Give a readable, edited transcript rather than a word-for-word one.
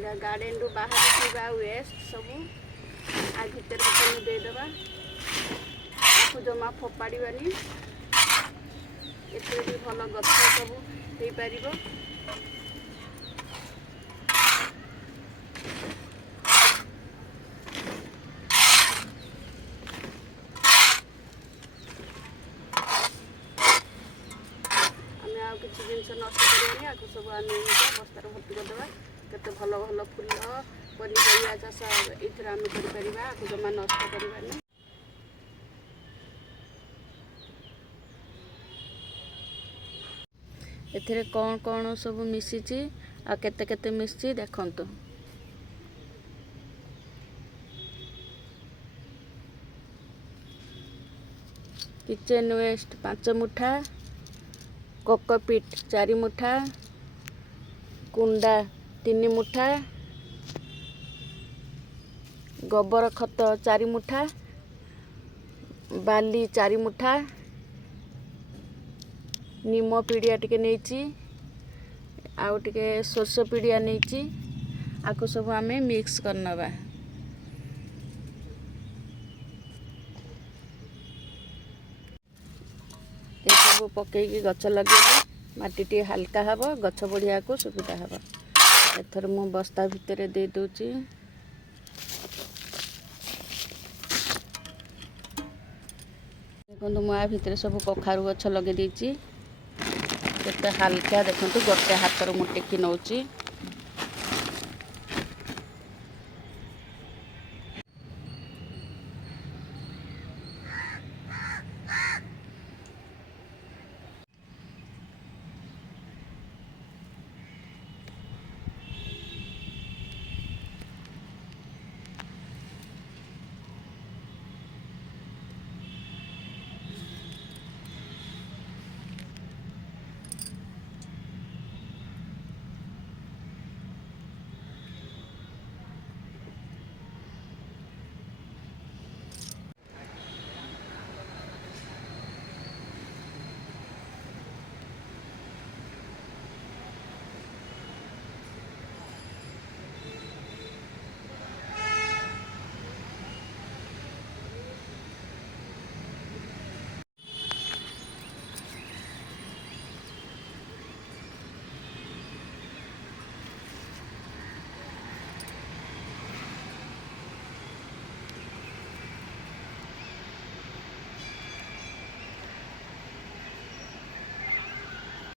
Garden रु बाहर waste सब आ भितर बोतल देदेबा आपको जमा फोपाड़ानी एते भी भल गछ सब हो पार। किसी जिन नष्ट करानी आपको सब आम बस्तार भर्ती करदे केते भल भल फुल पनीपरिया चाष ये आम कर जमा नष्ट करानी। एथिरे कौन कौन सब मिसी आ केते केते मिसी देखंतु। किचन वेस्ट 5 मुठा, कोकोपीट 4 मुठा, कुंडा 3 मुठा, गोबर खत 4 मुठा, बाली 4 मुठा, नीम पीड़िया टिके नहीं आउ टिके सोरस पीड़िया नहीं आपको सब आम मिक्स करनवा। ये सब पकईकी गछ लगे माटी टी हल्का हब गछ बढ़िया को सुविधा हब। एथर मु बस्ता भितर दे दूची देखो मुआ भितर सब कखारु गछ लगे देची केते हल्का देखो गोटे हाथ रो मु टेकी नौची।